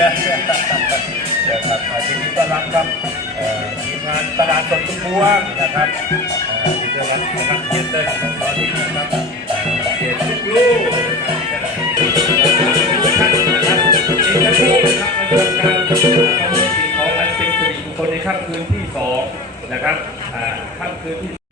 นะครับทีนี้ต้อนรับครับทีมงานตลาดสดทุกพวงนะครับที่ต้อนรับนะครับเจเตอร์ตอนนี้นะครับเกียรติทุกลูกนะครับอีกสักครู่นะครับมาดูการทำสิ่งของอันเป็นสิริมงคลในค่ำคืนที่สองนะครับค่ำคืนที่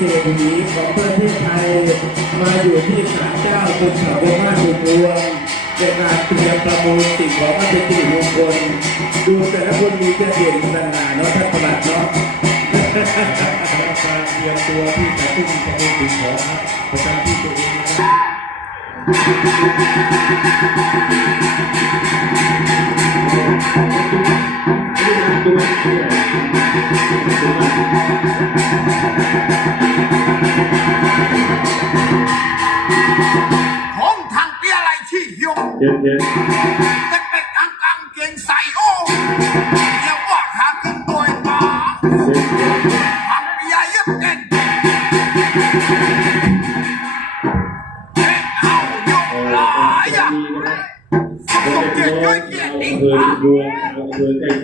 เศรษฐีของประเทศไทย มาอยู่ที่ศาลเจ้าตุนเขาวมาถูกรวงในการเตรียมประมูลสิ่งของพระเป็นสิริมงคลดูแต่ละคนมีจะเด่นสง่าเนาะท่านประหลัดเนาะการเตรียมตัวที่จะตุ้มประมูลสิ่งของประจำที่ตัวเองนะครับ ของทางเปียอะไรที่ยงเดี๋ยวเดี๋ยวเป็ดๆกลางกลางๆเก่งใส่โอ้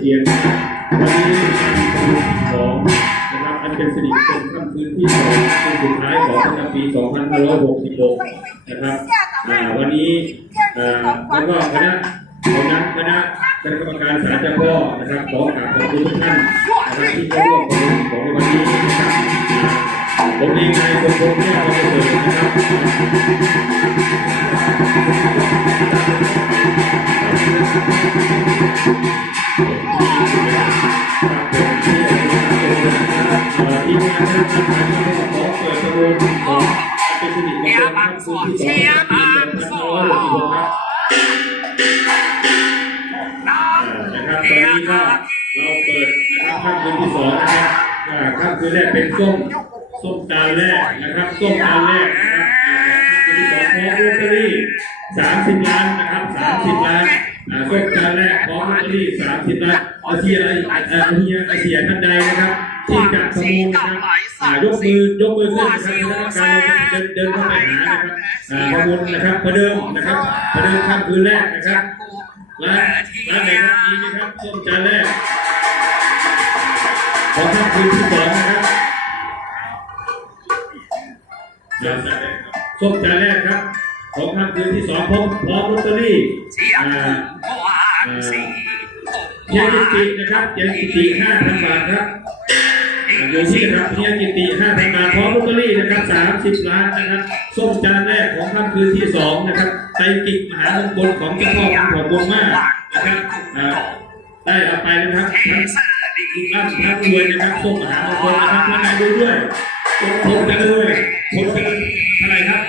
ำเภอใกล้เคียงวันนี้ของนะครับอันเป็นสิริมงคลค่ำคืนที่สองคืนสุดท้ายของประจำปี 2566 นะครับวันนี้แล้วก็คณะคณะคณะคณะกรรมการศาลเจ้าพ่อนะครับขอกราบขอบคุณทุกท่านนะครับที่เข้าร่วมประมูลของในวันนี้นะครับผมเองนายสมพงษ์แก้วประเสริฐนะครับ อ่าค่ำคืนแรกเป็นส้มส้มจาแรกนะครับส้มจาแรกนะครับอ่าค่ำคืนที่สองของลอตเตอรี่สามสิบล้านนะครับสามสิบล้านส้มจาแรกของลอตเตอรี่สามสิบล้านอาเซียอ่อเฮียอาเซียท่านใดนะครับที่จะประมูลนะครับยกมือยกมือขึ้นนะครับคณะกรรมการเราจะเดินเข้าไปหานะครับประมูลนะครับประเดิมนะครับประเดิมค่ำคืนแรกนะครับร้านร้านไหนครับมีไหมครับส้มจานแรกของค่ำคืนที่สองนะครับ จากสายส้มจานแรกครับ ของคำคืนที่สองพร้อมพร้อมลอตเตอรี่เทียกิตินะครับเทียกิติห้าพันบาทครับอยู่ที่ครับเทียกิติห้าพันบาทพร้อมลอตเตอรี่นะครับสามสิบล้านนะครับส้มจานแรกของคำคืนที่สองนะครับใจกิจมหามงคลของเจ้าพ่อของหัวบงมากนะครับได้เอาไปนะครับทั้งร่ำทั้งรวยนะครับส้มมหามงคลนะครับแล้วนายดูด้วยผมจะด้วย คงจะเท่าไรครับ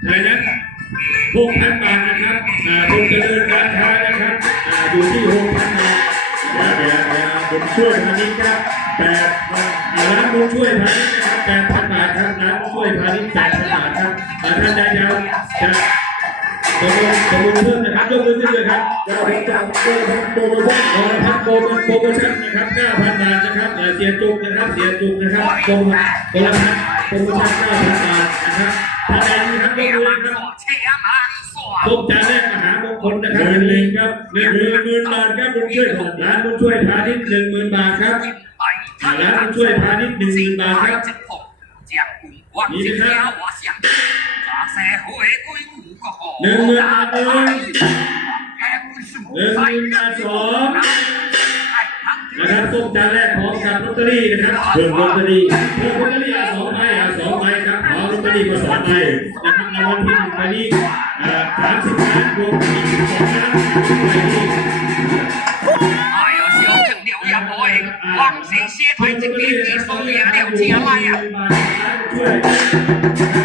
เท่าไรนะหกพันบาทนะครับอ่าคงจะเดินการค้านะครับอ่าอยู่ที่หกพันบาทเดี๋ยวเดี๋ยวเดี๋ยวผมช่วยพาณิชย์ครับแปดอ่าร้านผมช่วยพาณิชย์นะครับแปดพันบาทครับร้านผมช่วยพาณิชย์แปดพันบาทครับอ่าท่านใดจะจะ เป็นมือเป็นมือเพิ่มนะครับยกมือขึ้นเลยครับแล้วก็จากโปรโปรโมชั่นของนะครับโปรโปรโมชั่นนะครับห้าพันบาทนะครับเสียจุกนะครับเสียจุกนะครับโงระมชั่โปรโมชั่นห้าพันบาทนะครับท่านใดนะครับยกมือครับทุกจานแรกมหามงคลนะครับหนึ่งครับหนึ่งหมื่นบาทครับบุญช่วยของร้านบุญช่วยพาณิชย์หนึ่งหมื่นบาทครับร้านบุญช่วยพาณิชย์หนึ่งหมื่นบาทครับ 光景了我想，大社会归五个好。 หนึ่งหมื่นบาทเลย แกผู้สูง หนึ่งหมื่นบาทสองนะครับส้มจานแรกพร้อมกับลอตเตอรี่นะครับเพิ่มลอตเตอรี่เพิ่มลอตเตอรี่เอาสองใบเอาสองใบครับขอลอตเตอรี่มาสองใบนะครับรางวัลที่หนึ่งใบนี้สามสิบล้านรวมอีกสองล้านใบนี้ 哎呀，小朋友也唔会，往时些睇只见见数嘢了解来啊！ ช่ ว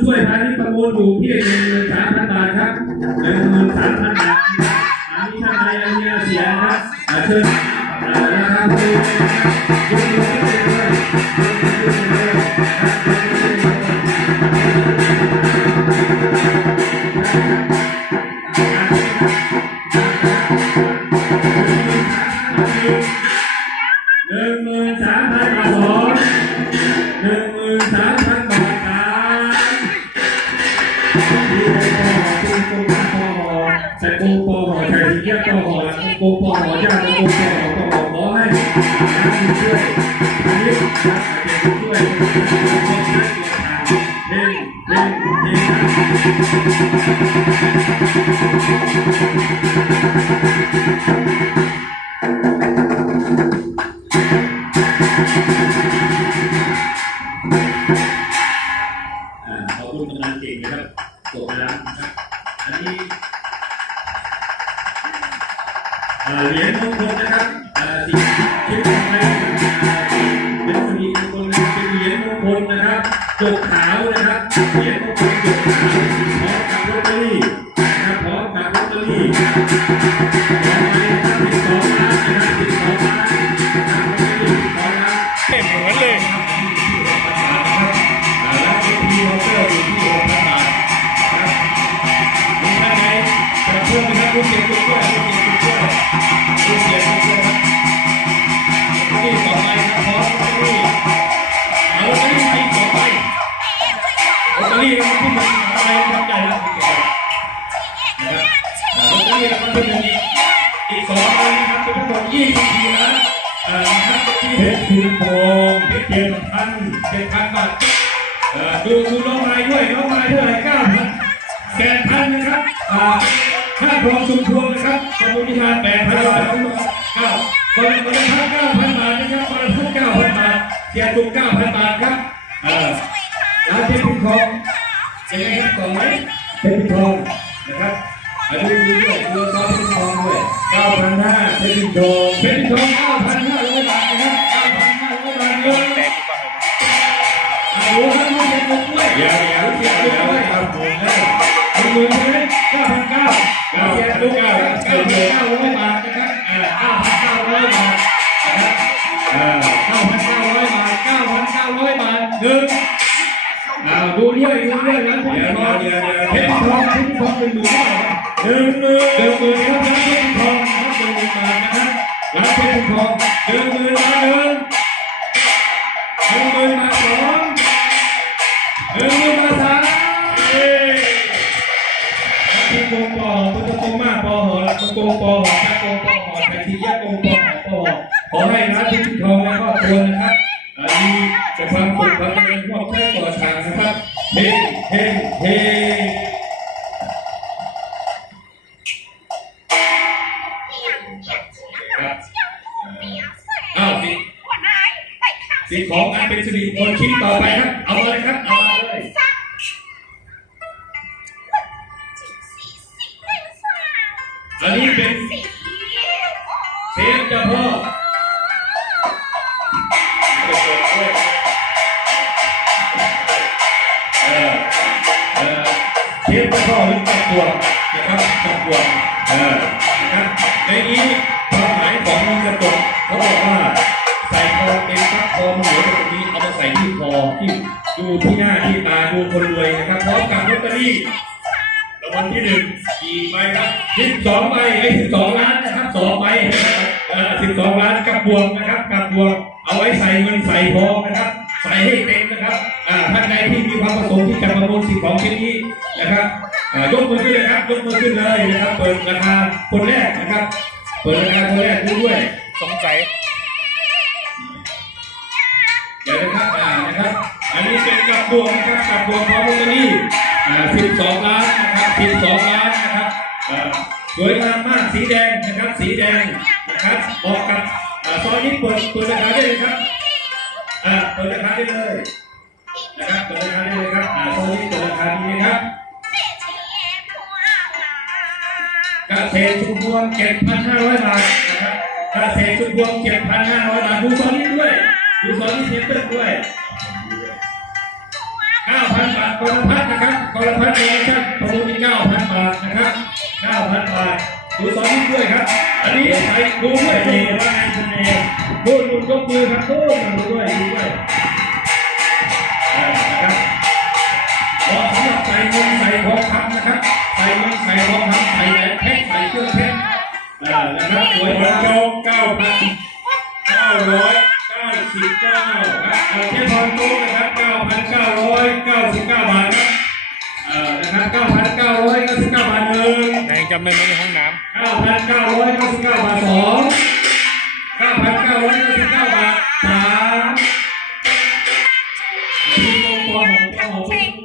ช่วยทาณิชย์ประมูลอยู่ที่หนึ่งหมื่นสามพันบาทครับหนึ่งหมื่นสามพันบาทอันนี้ท่านใดอันนี้เสียนะครับเชิญ น้ำช่วย ม ดูดูน้องไม้ด้วยน้องไม้เท่าไหร่เก้าพันแปดพันนะครับอ่าค่าครองชุมชนนะครับสมุทิทานแปดพันบาทเก้าคนคนละพันเก้าพันบาทนะครับคนละพันเก้าพันบาทเสียจุกเก้าพันบาทครับเอ่อร้านเพชรพิมพ์ทองยังไงครับต่อไหมเพชรพิมพ์ทองนะครับอ่าดูดูด้วยดูซอสเพชรพิมพ์ทองด้วยเก้าพันห้าเพชรพิมพ์ทองเพชรพิมพ์ทองเก้าพันห้าร้อยบาทนะครับเก้าพันห้าร้อยบาทเลยโอย่าอย่าลูกเดียอย่าเมือเก้าพันเก้าเก้าเก้าเก้าพันเก้าร้ารัอ่เก้าร้อยบาทเก้าพันเก้าร้อยบาทเก้าพันเก้าร้อยบาทหนึ่งอ่าดูเรื่อยดูเรื่อยนะมรอเพชรทอเพชเยี่นมื่น สิ่งของอันเป็นสิริมงคลชิ้นต่อไปครับ เอามาเลยครับ เอา ที่หน้าที่ตาดูคนรวยนะครับพร้อมกับลอตเตอรี่รางวัลที่หนึ่งกี่ใบครับสิบสองใบไอ้สิบสองล้านนะครับสองใบนะครับเอ่อสิบสองล้านกับบวงนะครับกับบวงเอาไว้ใส่เงินใส่ทองนะครับ ใส่ให้เต็มนะครับอ่าท่านใดที่มีความประสงค์ที่จะประมูลสิ่งของชิ้นนี้นะครับอ่ายกมือขึ้นเลยครับยกมือขึ้นเลยนะครับเปิดราคาคนแรกนะครับ เปิดราคาคนแรกดูด้วยสงสัยเดี๋ยวนะครับอ่านะครับ อันนี้เป็นกับบวงนะครับกับบวงพร้อมลอตเตอรี่อ่า12ล้านนะครับ12ล้านนะครับสวยงามมากสีแดงนะครับ สีแดงนะครับเหมาะกับอ่าซอยนี้เปิดเปิดราคาได้เลยครับอ่าเปิดราคาได้เลยนะครับเปิดราคาได้เลยครับอ่าซอยนี้เปิดราคาดีนะครับเกษตรชุมพวง7,500บาทนะครับเกษตรชุมพวง7,500บาทดูซอยนี้ด้วยดูซอยนี้เทียเติมด้วย 9,000บาทกรพันนะครับกรพัฒน์โปรโมชั่นประมูลที่9,000บาทนะครับ9,000บาทดูสองนิ้วด้วยครับ อันนี้ใส่ดูด้วยดูว่าไงคุณเองดูดูยกมือครับดูดูด้วยดูด้วยนะครับขอสำหรับใส่เงินใส่ทองคำนะครับใส่เงินใส่ทองคำใส่แหวนเพชรใส่เครื่องเพชรนะครับสวยวังามโจกเก้าพันเก้าร้อยเก้าสิบเก้าครับเอาเทพองโตนะครับ นึ่งแต่ยังจำได้ไหมในห้องน้9,999บาทสอง9,999บาทสามที่โกงปอหอปอหอ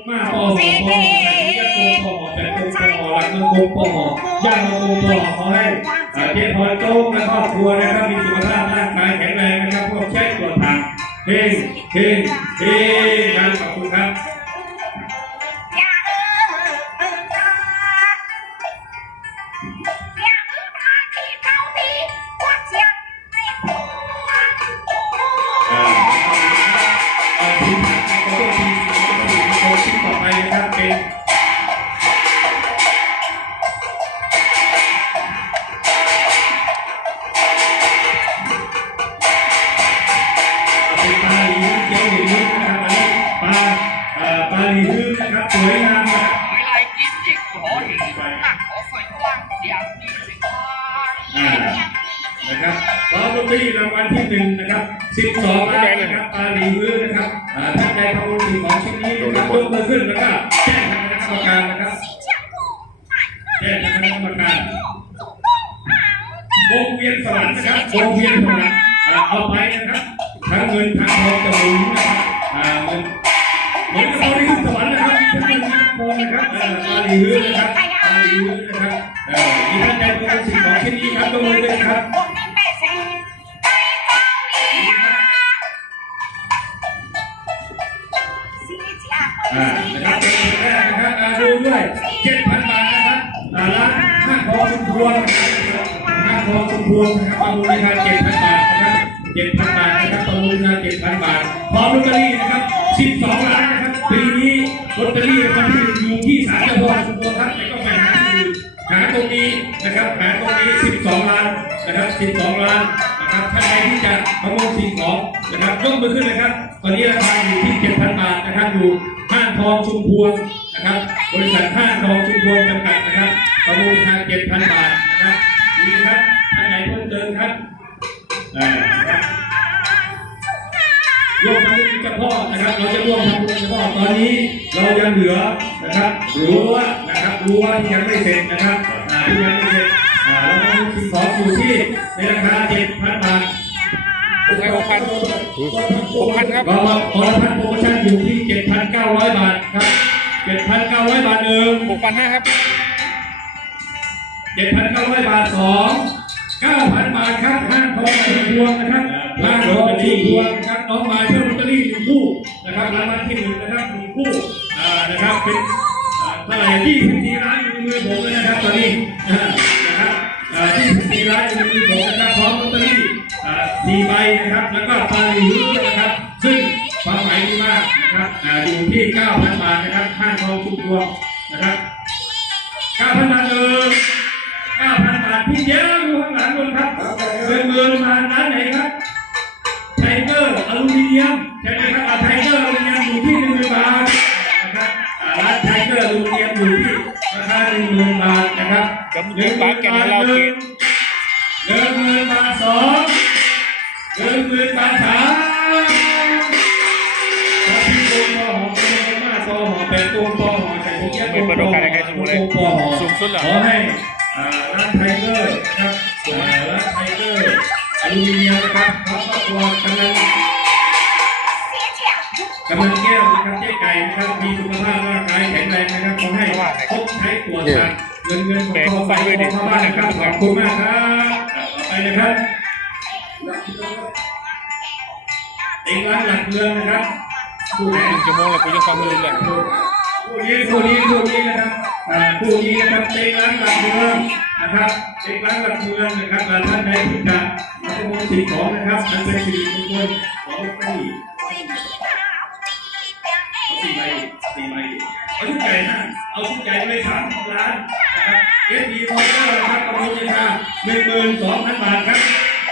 มาปอหอปอหอแต่ที่จะโกงปอหอแต่โกงปอหอหลักเงินโกงปอหอย่างมาโกงปอหอขอให้เอ่อเทพทองโตและครอบครัวนะครับมีสุขภาพร่างกายแข็งแรงนะครับพวกแช่ตัวทางเฮงเฮงเฮง ที่หนึ่งนะครับ12ล้านนะครับปลาหลีฮื้อนะครับอ่าท่านใดประมูลสิ่งของชิ้นนี้นะครับยกมือขึ้นแล้วก็แจ้งทางคณะกรรมการนะครับแจ้งทางคณะกรรมการวงเวียนสวรรค์นะครับวงเวียนสวรรค์อ่าเอาไปนะครับทั้งเงินทั้งทองจะหมุนนะครับอ่าเงินเหมือนกับเราได้ขึ้นสวรรค์นะครับทั้งเงินทั้งทองนะครับเอ่อปาลีฮื้อนะครับปาลีฮื้อนะครับเอ่อมีท่านใดเป็นสิ่งของชิ้นนี้ครับยกมือขึ้นครับ อ่านะครับเป็นคนแรกนะครับอ่าดูด้วย7,000บาทนะครับอ่าร้านห้างทองชุมพวงนะครับห้างทองชุมพวงนะครับประมูลราคา7,000บาทนะครับ7,000บาทนะครับประมูลราคา7,000บาทพร้อมลอตเตอรี่นะครับ12ล้านนะครับปีนี้ลอตเตอรี่รางวัลที่หนึ่งอยู่ที่ศาลเจ้าพ่อชุมพวงครับไม่ต้องไปหาที่อื่นหาตรงนี้นะครับหาตรงนี้ 12 ล้านนะครับ 12 ล้านนะครับท่านใดที่จะประมูลสิ่งของนะครับยกมือขึ้นเลยครับ ตอนนี้ราคาอยู่ที่ 7,000 บาทนะครับอยู่ ทองชุมพวงนะครับ บริษัทห้างทองชุมพวงจำกัดนะครับประมูลราคา7,000บาทนะครับนี่นะครับท่านไหนเพิ่มเติมครับอ่านะครับร่วมทำบุญกับพ่อนะครับ เราจะร่วมทำบุญกับพ่อตอนนี้เรายังเหลือนะครับรั้วนะครับรั้วที่ยังไม่เสร็จนะครับที่ยังไม่เสร็จเราทำสิ่งของอยู่ที่ในราคา7,000บาท ให้หกพันหกพันครับก็พอละพันโปรโมชั่นอยู่ที่7,900บาทครับ7,900บาทหนึ่งหกพันห้าครับ7,900บาทสอง9,000บาทครับห้างทองสีพวงนะครับห้างทองสีพวงนะครับน้องหมายเพิ่มลอตเตอรี่หนึ่งคู่นะครับรางวัลที่หนึ่งนะครับหนึ่งคู่อ่านะครับเป็นอ่าเท่าไหร่ที่สี่ล้านอยู่ในมือผมเลยนะครับตอนนี้อ่านะครับอ่าที่สี่ล้านอยู่ในมือผมนะครับพร้อมลอตเตอรี่ มีใบนะครับ แล้วก็ปลาหรือนะครับ ซึ่งความหมายดีมากนะครับอยู่ที่ 9,000 บาทนะครับห้านทองทุกดวงนะครับ 9,000 บาทเออ9,000 บาทพี่เจ้าอยู่ข้างหลังนู่นครับเงินเงินมาร้านไหน ถุงยางมีประดูกอะไรกันสูงเลยปอหอสูงสุดเหรอขอให้อ่าร้านไทเกอร์นะครับอ่าร้านไทเกอร์อลูมิเนียมนะครับครอบครัวกำลังกำลังแก้วนะครับเจ๊ไก่นะครับมีสุขภาพร่างกายแข็งแรงนะครับขอให้พบใช้ตรวจสอบเงินเงินของทองของเข้าบ้านนะครับขอบคุณมากครับต่อไปนะครับเองร้านหลักเมืองนะครับผู้แทหนนึ่งชั่วโมงแล้วกูยังฟังไม่รู้เรื่อ งผู้นี้ผู้นี้ผู้นี้นะครับอ่าผู้นี้นะครับเองร้านหลักเมืองนะครับเองร้านหลักเมืองนะครับอ่าท่านใดที่จะมาขโมยสิ่งของนะครับอันเป็นสิริมงคลของผู้สี่ใบสี่ใบเอาชุดใหญ่นะเอาชุดใหญ่ไปสามล้านนะครับเอสดีมอเตอร์นะครับประมูลราคาหนึ่งหมื่นสองพันบาทครับ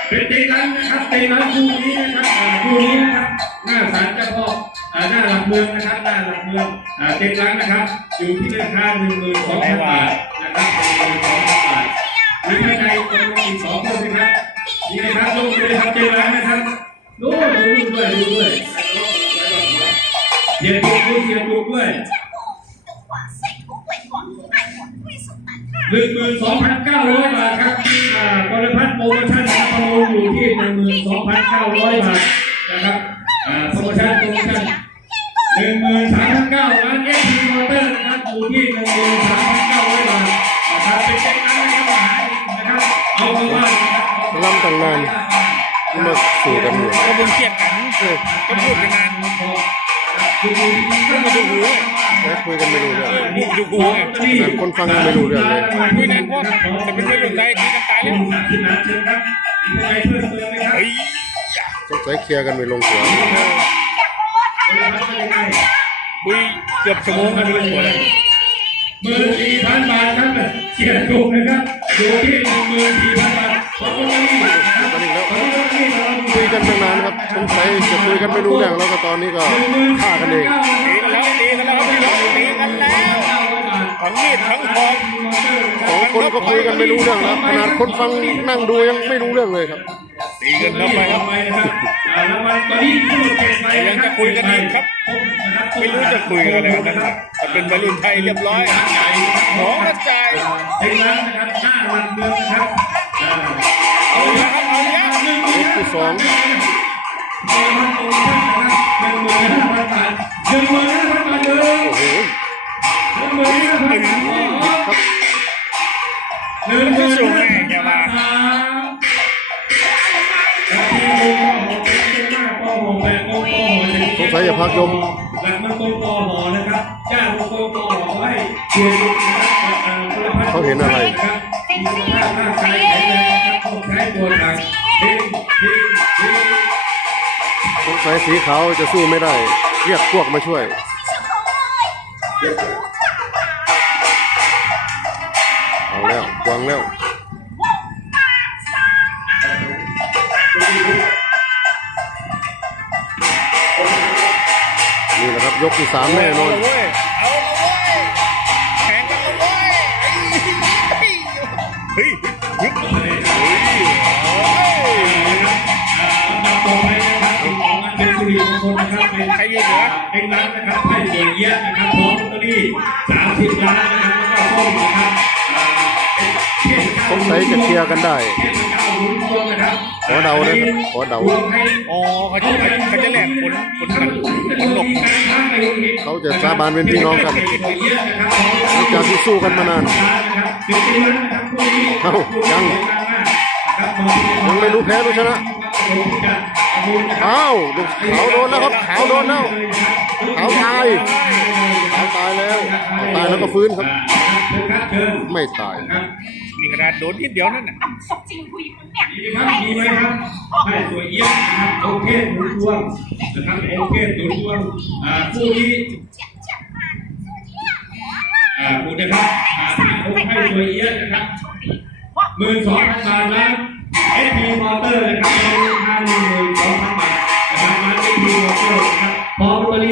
เป็นเต็งร้านนะครับเต็งร้านคู่นี้นะครับคู่นี้นะครับหน้าศาลเจ้าพ่อหน้าหลักเมืองนะครับหน้าหลักเมือง เต็งร้านนะครับ อยู่ที่ราคาหนึ่งหมื่นสองพันบาทนะครับหนึ่งหมื่นสองพันบาทมีภายในจำนวนอีกสองคนนะครับนี่นะครับลงไปเลยครับเต็งร้านนะครับดูดูด้วยดูด้วยเสียงถูกด้วยเสียงถูกด้วยหนึ่งหมื่นสองพันเก้าร้อยบาทครับอ่าบริพัตรโปรโมชั่นนะครับประมูลอยู่ที่หนึ่งหมื่นสองพันเก้าร้อยบาทนะครับอ่าโปรโมชั่นโปรโมชั่น หนึ่งหมื่นสามพันเก้าร้านเอสพีมอเตอร์นะครับอยู่ที่หนึ่งหมื่นสามพันเก้าร้อยบาทนะครับเป็นเช็คนั้นนะครับหานะครับเอาเข้าบ้านนะครับลำตั้งนานมาสู่กันอยู่ก็มึงเครียดกันก็พูดกันนานก็มาดูหูแล้วคุยกันไม่รู้เรื่องมึงดูหูไงคนฟังยังไม่รู้เรื่องเลยคุยนานเพราะแต่เป็นเรื่องใจทีกันตายแล้วขึ้นน้ำเชิญครับมีอะไรเพิ่มเติมไหมครับเฮ้ยสงสัยเคลียร์กันไม่ลงตัว คุยเกือบชั่วโมงกันไม่รู้หัวเลยหมื่นสี่พันบาทครับเสียถูกนะครับอยู่ที่หนึ่งหมื่นสี่พันบาทขอบคุณครับขอบคุณครับคุยกันตั้งนานครับสงสัยจะคุยกันไม่รู้เรื่องแล้วก็ตอนนี้ก็ฆ่ากันเองตีกันแล้วตีกันแล้วครับพี่น้องตีกันแล้วทั้งมีดทั้งหอกสองคนก็คุยกันไม่รู้เรื่องแล้วขนาดคนฟังนั่งดูยังไม่รู้เรื่องเลยครับ ตีกันเข้าไปครับรางวัลตอนนี้ทั้งหมดเจ็ดใบยังจะคุยกันอีกครับ ไม่รู้จะคุยกันอะไรกันนะครับแต่เป็นวัยรุ่นไทยเรียบร้อยหมอกระจายเป็นร้านนะครับหน้าวันเมืองนะครับเอาละครับเอาละหนึ่งหมื่นที่สองหนึ่งหมื่นห้าพันบาทหนึ่งหมื่นห้าพันบาทเลยโอ้โหหนึ่งหมื่นห้าพันบาทครับหนึ่งหมื่น สงสัยจะพักยมหลักมันโกงปอหอนะครับจ้างโกงปอหอให้เชียร์ลูกนะครับอ่าเขาเห็นอะไรครับมีสุขภาพร่างกายแข็งแรงนะครับต้องใช้ตัวหนักเฮ้ยเฮ้ยเฮ้ยสงสัยสีขาวจะสู้ไม่ได้ เรียกพวกมาช่วย ยกที่สามแน่นอนเอาละเว้ยเอาละเว้ยแข่งกันละเว้ยเฮ้ยเฮ้ยเฮ้ยเฮ้ยลำดับต่อไปนะครับของมันเป็นสิริมงคลนะครับเป็นใครยิงเหรอเป็นร้านนะครับให้เสียเยี่ยนะครับพร้อมลอตเตอรี่สามสิบล้านนะครับแล้วก็ส้มนะครับอ่าเป็นเทพเจ้าสงสัยจะเคลียร์กันได้ ขอเดานะครับขอเดาดวงให้อ๋อเขาจะเขาจะแลกผลผลกันผลหลบเขาจะสาบานเป็นพี่น้องกันหลังจากที่สู้กันมานาน เอ้ายัง ยังไม่รู้แพ้รู้ชนะอ้าวลูกขาวโดนแล้วครับ ขาวโดนแล้ว ขาวตายขาวตายแล้วขาวตายแล้วก็ฟื้นครับ ไม่ตายนี่กระดาษโดนนิดเดียวนั่นน่ะสกจริงผู้หญิงเนี่ยดีครับดีไหมครับให้ตัวเอี้ยนะครับโอเคหนุนดวงนะครับโอเคหนุนดวงอ่าผู้นี้เจ็บเจ็บมาสุดที่อ่าผู้นะครับอ่าโอให้ตัวเอี้ยนะครับหมื่นสองพันบาทนะเอพีมอเตอร์นะครับเป็นทางหนึ่งหมื่น బాహుబలి